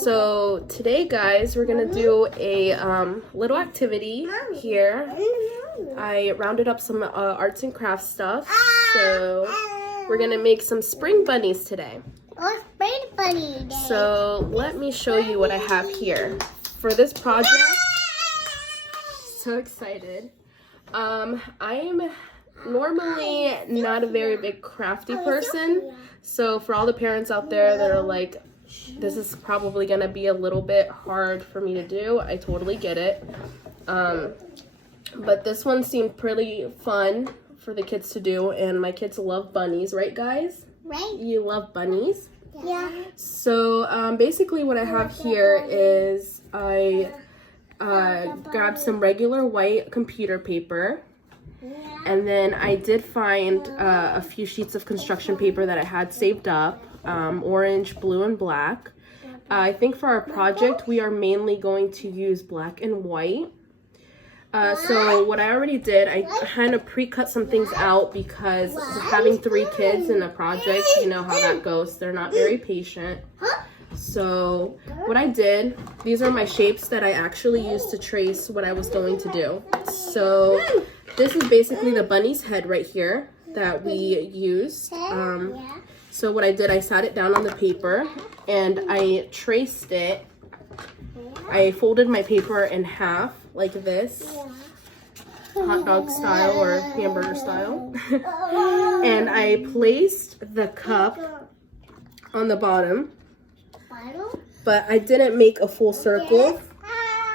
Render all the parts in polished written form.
So today, guys, we're gonna do a little activity here. I rounded up some arts and crafts stuff, so we're gonna make some spring bunnies today. Oh, spring bunny day. So let me show you what I have here for this project. So excited. I'm normally not a very big crafty person, so for all the parents out there that are like, this is probably gonna be a little bit hard for me to do, I totally get it. But this one seemed pretty fun for the kids to do, and my kids love bunnies, right guys? Right. You love bunnies? Yeah. So basically what I have here is I grabbed some regular white computer paper, and then I did find a few sheets of construction paper that I had saved up, orange, blue, and black. I think for our project we are mainly going to use black and white. So what I already did, I kind of pre-cut some things out because having 3 kids in a project, you know how that goes. They're not very patient. So what I did, these are my shapes that I actually used to trace what I was going to do. So this is basically the bunny's head right here that we used. So what I did, I sat it down on the paper and I traced it. I folded my paper in half like this, hot dog style or hamburger style. And I placed the cup on the bottom, but I didn't make a full circle.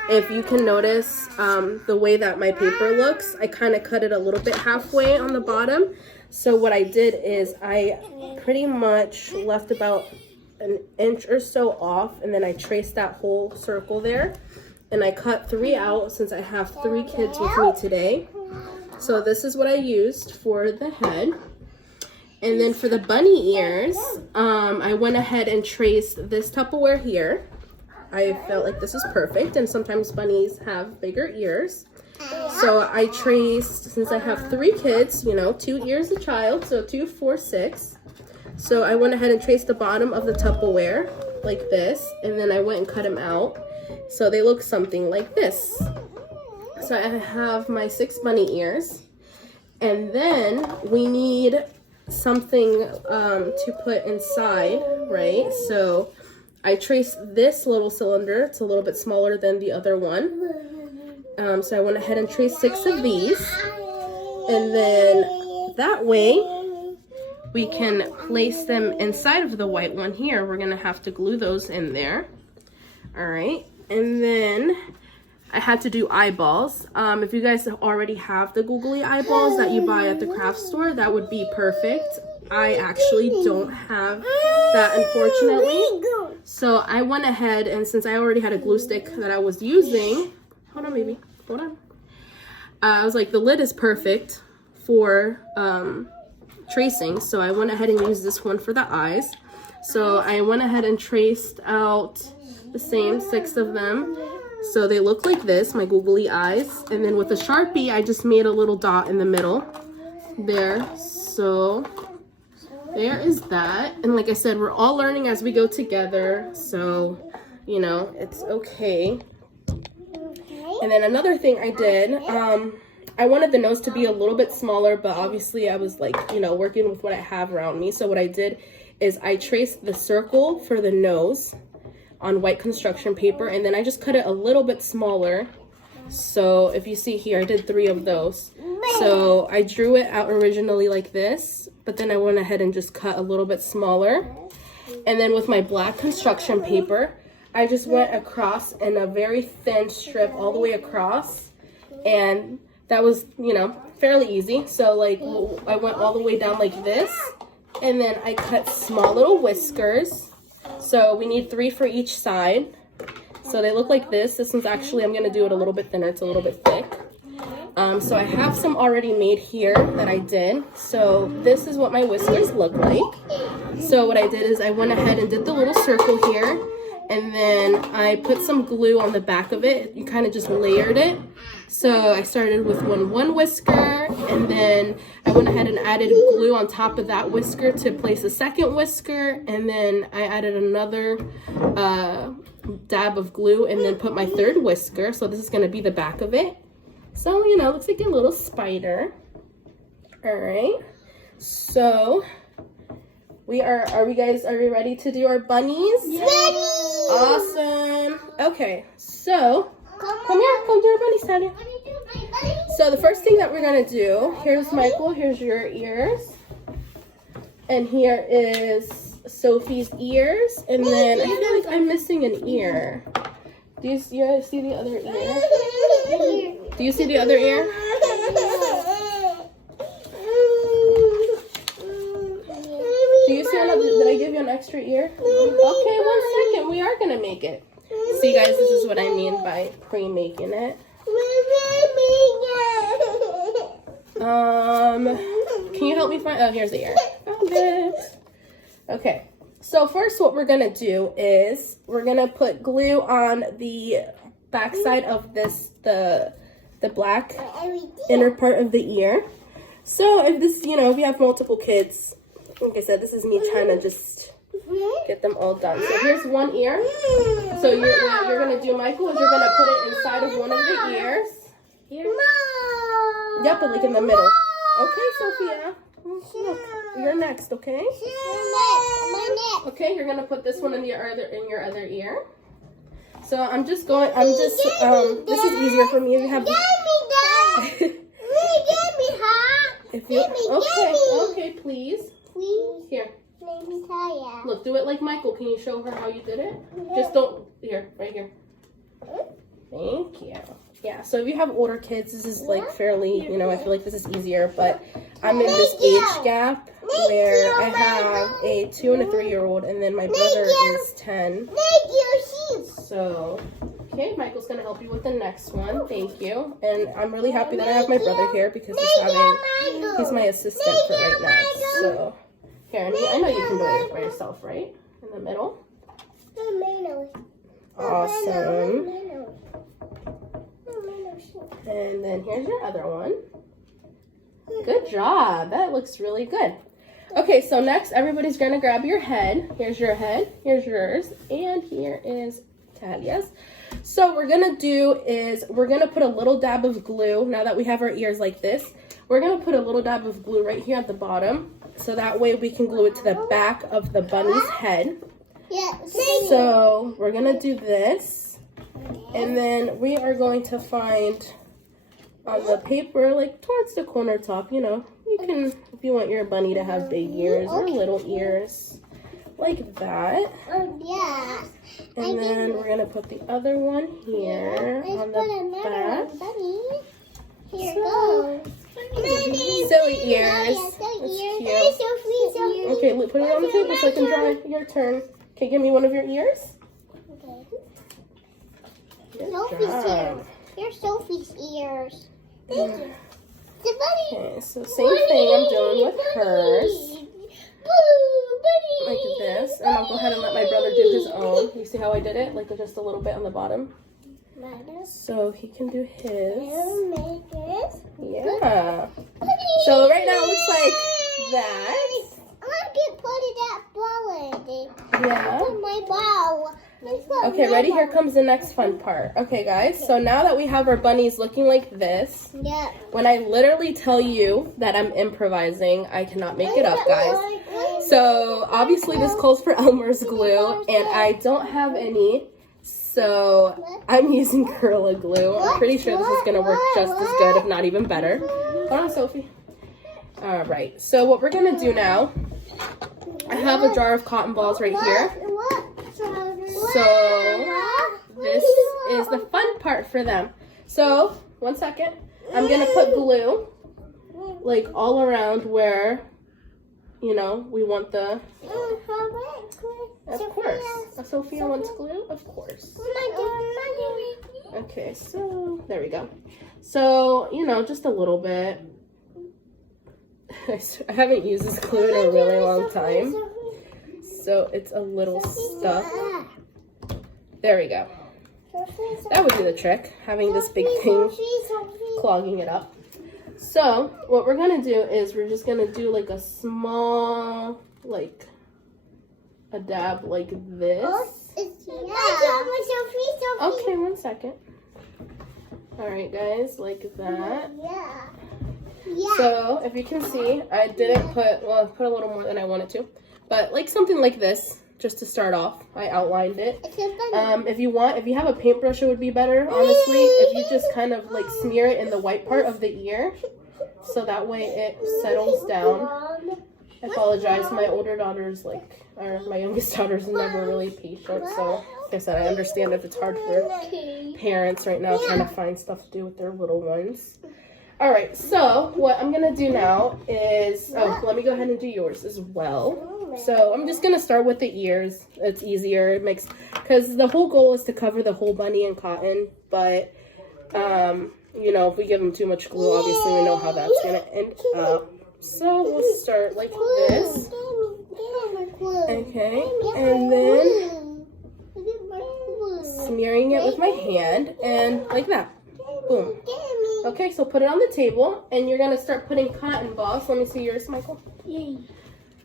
If you can notice the way that my paper looks, I kind of cut it a little bit halfway on the bottom. So what I did is I pretty much left about an inch or so off, and then I traced that whole circle there. And I cut 3 out since I have 3 kids with me today. So this is what I used for the head. And then for the bunny ears, I went ahead and traced this Tupperware here. I felt like this is perfect, and sometimes bunnies have bigger ears. So I traced, since I have 3 kids, you know, 2 ears a child, so 2, 4, 6. So I went ahead and traced the bottom of the Tupperware like this, and then I went and cut them out. So they look something like this. So I have my 6 bunny ears, and then we need something to put inside, right? So I traced this little cylinder. It's a little bit smaller than the other one. So I went ahead and traced 6 of these, and then that way we can place them inside of the white one here. We're gonna have to glue those in there. All right, and then I had to do eyeballs. If you guys already have the googly eyeballs that you buy at the craft store, that would be perfect. I actually don't have that, unfortunately. So I went ahead, and since I already had a glue stick that I was using, hold on baby, hold on. I was like, the lid is perfect for tracing, so I went ahead and used this one for the eyes. So I went ahead and traced out the same 6 of them. So they look like this, my googly eyes. And then with a Sharpie, I just made a little dot in the middle there. So there is that. And like I said, we're all learning as we go together, so you know, it's okay. And then another thing I did, I wanted the nose to be a little bit smaller, but obviously I was like, you know, working with what I have around me. So what I did is I traced the circle for the nose on white construction paper, and then I just cut it a little bit smaller. So if you see here, I did 3 of those. So I drew it out originally like this, but then I went ahead and just cut a little bit smaller. And then with my black construction paper, I just went across in a very thin strip all the way across, and that was, you know, fairly easy. So like I went all the way down like this, and then I cut small little whiskers. So we need 3 for each side. So they look like this. This one's actually, I'm gonna do it a little bit thinner. It's a little bit thick. So I have some already made here that I did. So this is what my whiskers look like. So what I did is I went ahead and did the little circle here, And then I put some glue on the back of it. You kind of just layered it. So I started with one whisker, and then I went ahead and added glue on top of that whisker to place a second whisker, and then I added another dab of glue and then put my third whisker. So this is going to be the back of it. So, you know, looks like a little spider. All right. So are we ready to do our bunnies? Ready. Awesome. Okay. So come here, come do our bunnies, Tanya. So the first thing that we're gonna do, here's Michael, here's your ears. And here is Sophie's ears. And then I feel like I'm missing an ear. Do you see the other ear? Do you see the other ear? Do you see another, did I give you an extra ear? Okay, 1 second, we are gonna make it. See guys, this is what I mean by pre-making it. Can you help me find, oh, here's the ear. Found it. Okay, so first what we're gonna do is we're gonna put glue on the backside of this, the black inner part of the ear. So if this, you know, if you have multiple kids, like I said, this is me trying to just get them all done. So here's one ear. So what you're gonna do, Michael, is you're gonna put it inside of one of the ears. Here. Yep, but like in the middle. Okay, Sophia. Look, you're next, okay? Okay, you're gonna put this one in your other ear. So this is easier for me if you have. Okay, please. Here. Look, do it like Michael. Can you show her how you did it? Just don't, right here. Thank you. Yeah, so if you have older kids, this is like fairly, you know, I feel like this is easier, but I'm in this age gap where I have a 2 and a 3-year-old, and then my brother is 10. So, okay, Michael's gonna help you with the next one. Thank you. And I'm really happy that I have my brother here because he's my assistant for right now. So, here, I know you can do it by yourself, right? In the middle. Awesome. And then here's your other one. Good job. That looks really good. Okay, so next everybody's going to grab your head. Here's your head. Here's yours. And here is Talia's. So what we're going to do is we're going to put a little dab of glue. Now that we have our ears like this, we're going to put a little dab of glue right here at the bottom. So that way we can glue it to the back of the bunny's head. So we're going to do this. And then we are going to find on the paper, like towards the corner top, you know, you can, if you want your bunny to have big ears or little ears, like that. And then we're going to put the other one here on the back. Here goes. Silly ears. That's cute. Okay, put it on the table so I can draw. Your turn. Okay, give me one of your ears. Sophie's ears. Here's Sophie's ears. Okay, so same thing I'm doing with hers. Like this. And I'll go ahead and let my brother do his own. You see how I did it? Like just a little bit on the bottom. So he can do his. Yeah. So right now it looks like that. I can put it at ball. Yeah. My ball. Okay, ready? Here comes the next fun part. Okay, guys. So now that we have our bunnies looking like this, when I literally tell you that I'm improvising, I cannot make it up, guys. So obviously this calls for Elmer's glue, and I don't have any. So I'm using Gorilla Glue. I'm pretty sure this is going to work just as good, if not even better. Hold on, Sophie. All right. So what we're going to do now, I have a jar of cotton balls right here. So this is the fun part for them. So 1 second. I'm going to put glue like all around where, you know, we want the... Of course. Sophia wants glue? Of course. Okay, so there we go. So, you know, just a little bit. I haven't used this glue in a really long time. So it's a little stuck. There we go. That would do the trick, having this big thing clogging it up. So what we're gonna do is we're just gonna do like a small, like a dab like this. Okay, 1 second. All right, guys, like that. So if you can see, I didn't put, well, I put a little more than I wanted to, but like something like this, just to start off. I outlined it. If you have a paintbrush, it would be better, honestly, if you just kind of like smear it in the white part of the ear, so that way it settles down. I apologize, my older daughter's like, or my youngest daughter's never really patient, so like I said, I understand if it's hard for parents right now trying to find stuff to do with their little ones. All right, so what I'm gonna do now is, let me go ahead and do yours as well. So I'm just gonna start with the ears. It's easier, it makes, because the whole goal is to cover the whole bunny in cotton, but you know, if we give them too much glue, obviously we know how that's gonna end up. So we'll start like this. Okay, and then smearing it with my hand, and like that. Boom. Okay, so put it on the table, and you're gonna start putting cotton balls. Let me see yours, Michael.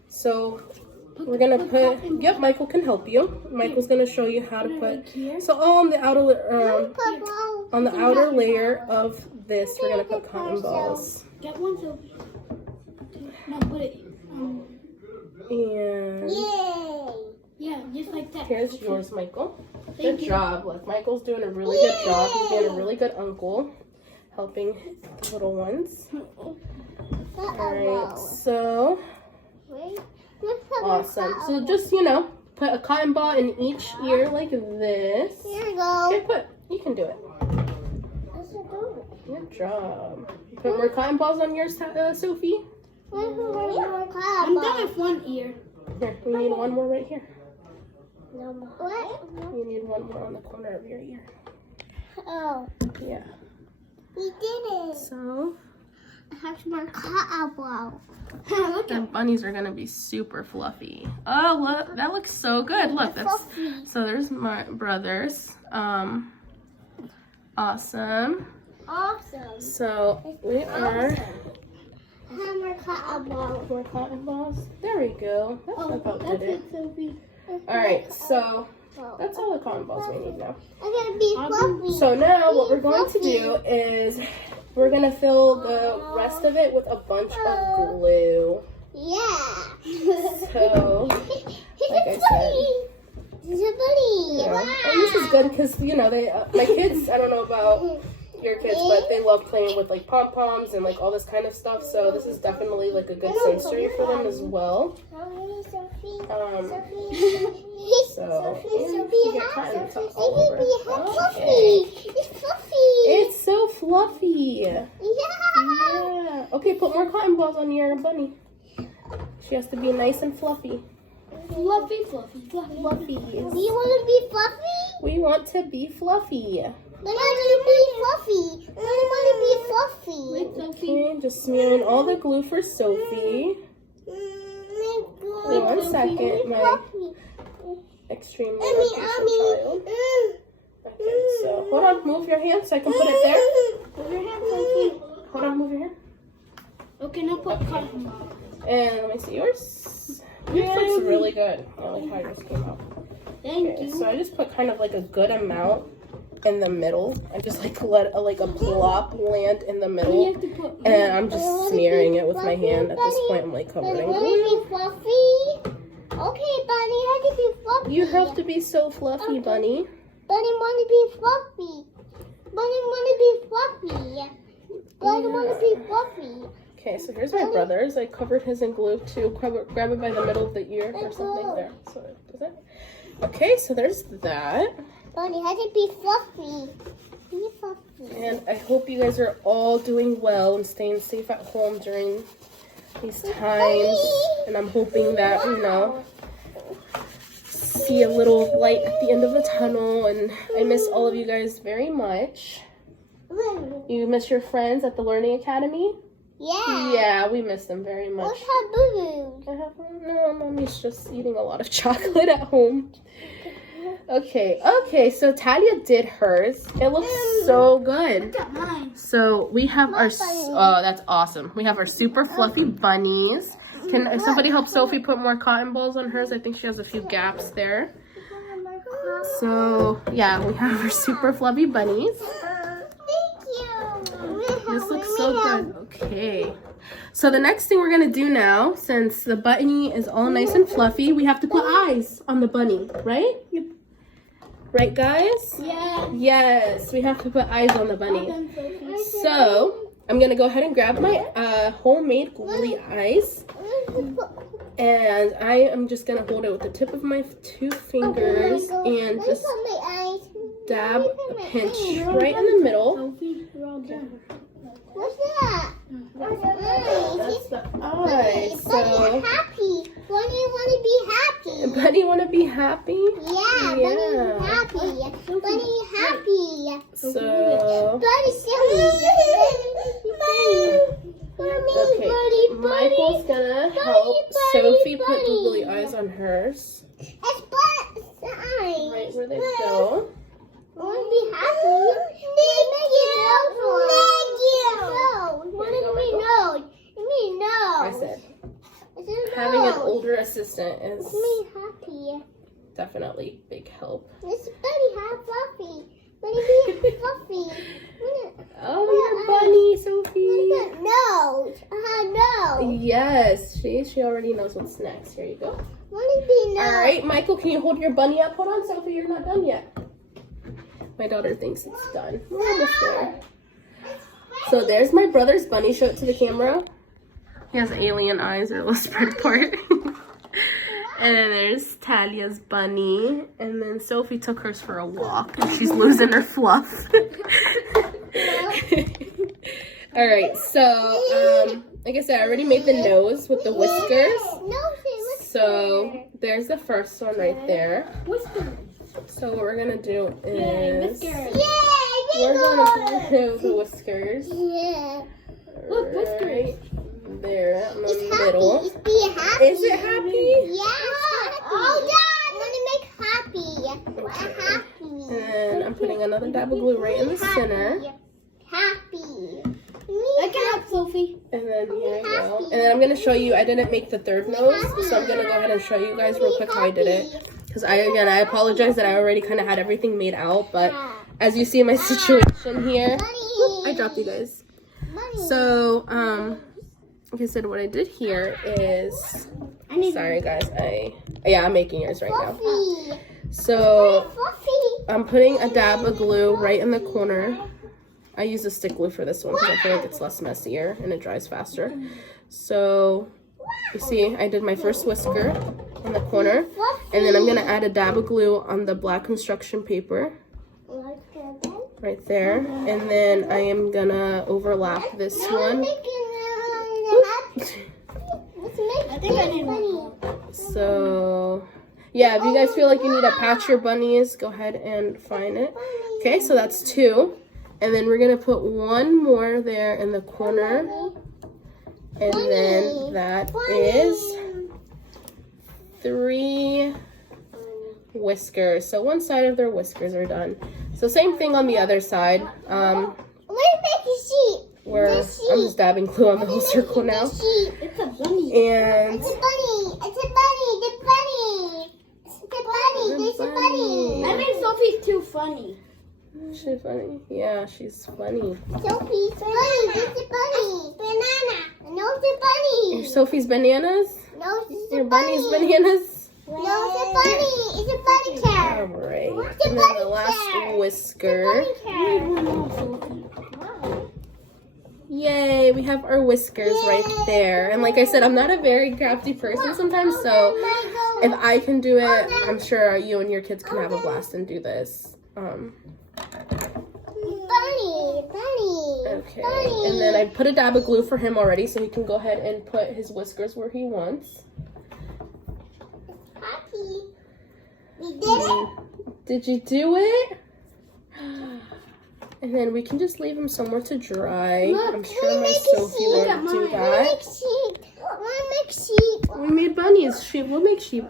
So we're gonna put, yep, Michael can help you. Michael's gonna show you how to put, so all on the outer layer of this, we're gonna put cotton balls. Get one, Sophie. No, put it. And yeah, just like that. Here's yours, Michael. Good job. Look, Michael's doing a really good job. He's being a really good uncle, helping the little ones. Alright, so awesome. So just, you know, put a cotton ball in each ear like this. Here we go. Okay, you can do it. Good job. Put more cotton balls on yours, Sophie. I'm done with one ear. Here, we need one more right here. What? You need one more on the corner of your ear. Oh, Yeah. we did it. So I have some more cotton ball. Look the at bunnies are gonna be super fluffy. Oh, look, that looks so good. Look, that's so. There's my brothers. Awesome. Awesome. So we are. I have more cotton ball. More cotton balls. There we go. That's about that's did it. it, Sophie. All right, so that's all the cotton balls we need now. I'm gonna be fluffy. So now what we're going to do is we're gonna fill the rest of it with a bunch of glue. Yeah. So, like I said, It's a bunny. yeah. Wow. And this is good because, you know, they my kids, I don't know about your kids, but they love playing with like pom-poms and like all this kind of stuff, so this is definitely like a good sensory for them as well. So you get cotton all over. Okay. It's fluffy. It's so fluffy. Yeah. Yeah. Okay, put more cotton balls on your bunny. She has to be nice and fluffy. Fluffy, fluffy, fluffy. Fluffy. Do you want to be fluffy? We want to be fluffy. I want to be fluffy. I want to be fluffy. Wait, Sophie. Okay, just smearing all the glue for Sophie. Wait 1 second, my extremely child. Okay, so hold on, move your hand so I can put it there. Move your hand, Sophie. Hold on, move your hand. Okay, now put cotton ball. And let me see yours. Yours looks really good. I like how yours came out. Thank Okay, you. so I just put kind of like a good amount in the middle. I just like let a plop land in the You middle. have to put. And I'm just smearing it with my hand. At this point, I'm like covered in Want glue. to be fluffy? Okay, Bunny, how to be fluffy? You have to be so fluffy, bunny. Bunny want to be fluffy. Bunny want to be fluffy. Bunny want to be fluffy. Okay, so here's my brother's. I covered his in glue to grab it by the middle of the ear or something there. So does it? Okay, so there's that. Bunny, how to be fluffy? Be fluffy. And I hope you guys are all doing well and staying safe at home during these times. And I'm hoping that, you know, see a little light at the end of the tunnel. And I miss all of you guys very much. You miss your friends at the Learning Academy? Yeah. Yeah, we miss them very much. What's her boo-boo? No, mommy's just eating a lot of chocolate at home. Okay, so Talia did hers. It looks so good. Look at mine. So we have our, oh, that's awesome. We have our super fluffy bunnies. Can somebody help Sophie put more cotton balls on hers? I think she has a few gaps there. So yeah, we have our super fluffy bunnies. Thank you. This looks so good. Okay. So the next thing we're gonna do now, since the bunny is all nice and fluffy, we have to put eyes on the bunny, right? Yep. Right, guys? Yeah. Yes, we have to put eyes on the bunny. So I'm gonna go ahead and grab my homemade googly eyes, and I am just gonna hold it with the tip of my 2 fingers and just dab a pinch right in the middle. Sophie, you're all done. What's that? That's the eye. Bunny So happy. Bunny wanna be happy. bunny wanna be happy? Yeah, Yeah. Bunny happy. Bunny happy. So Bunny silly. okay, Michael's gonna help Sophie put googly eyes on hers. It's Bunny's eyes. Right where they go. I want to be happy. Thank you. No. What does it mean no? It means no. I said It's a having an no. older assistant It is means happy. definitely big help. It's Bunny half fluffy. Bunny be fluffy. Oh, your bunny, Sophie. No. No. Yes, she already knows what's next. Here you go. Want to be no. All right, Michael, can you hold your bunny up? Hold on, Sophie, you're not done yet. My daughter thinks it's done. We're almost there. So there's my brother's bunny. Show it to the camera. He has alien eyes, or the spread part. And then there's Talia's bunny. And then Sophie took hers for a walk, and she's losing her fluff. All right, so like I said, I already made the nose with the whiskers. So there's the first one right there. So what we're gonna do is we're gonna do the whiskers. Yeah. Look, whiskers. Right there in It's the happy. middle. It's be happy. Is it happy? Yeah. Oh, God. I want to make happy. Happy. And I'm putting another dab of glue right in the center. Happy. I can help Sophie. And then here we go. And then I'm gonna show you. I didn't make the third nose, so I'm gonna go ahead and show you guys real quick how I did it. Because I apologize that I already kind of had everything made out, but as you see my situation here, I dropped you guys. So, like I said, what I did here is, sorry guys, I'm making yours right now. So, I'm putting a dab of glue right in the corner. I use a stick glue for this one because I feel like it's less messier and it dries faster. So, you see, I did my first whisker in the corner, and then I'm gonna add a dab of glue on the black construction paper right there, and then I am gonna overlap this one. I think I need one. So yeah, if you guys feel like you need to patch your bunnies, go ahead and find it. Okay, so that's 2, and then we're gonna put one more there in the corner, and then that is 3 whiskers. So one side of their whiskers are done. So same thing on the other side. Where I'm just dabbing glue on the whole circle now. It's a bunny. And It's a bunny. It's a bunny. The bunny. It's a bunny. There's a bunny. I think Sophie's too funny. she's funny. Yeah, she's funny. Sophie's bunny. It's a bunny. Banana. No, it's a bunny. Your Sophie's bananas? No, it's a Your bunny. bunny's bananas? No, it's a bunny. It's a bunny cat. Alright. And then the last whisker. Yay, we have our whiskers right there. And like I said, I'm not a very crafty person sometimes, so if I can do it, I'm sure you and your kids can have a blast and do this. Bunny. Okay, and then I put a dab of glue for him already, so he can go ahead and put his whiskers where he wants. Happy. We did it. Did you do it? And then we can just leave him somewhere to dry. I'm sure my Sophie won't do that. Wanna make sheep. We made bunnies. Sheep. We'll make sheep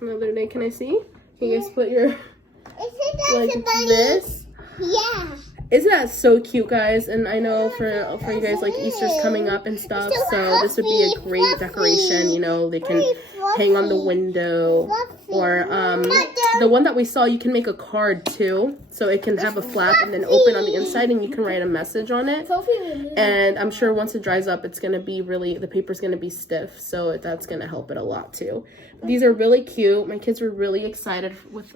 another day. Can I see? Can you guys put your like bunny? this? Yeah. Isn't that so cute, guys? And I know for you guys, like Easter's coming up and stuff, so this would be a great decoration. You know, they can hang on the window, or the one that we saw, you can make a card too, so it can have a flap and then open on the inside, and you can write a message on it. And I'm sure once it dries up, it's gonna be the paper's gonna be stiff, so that's gonna help it a lot too. These are really cute. My kids were really excited with.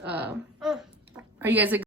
Are you guys excited?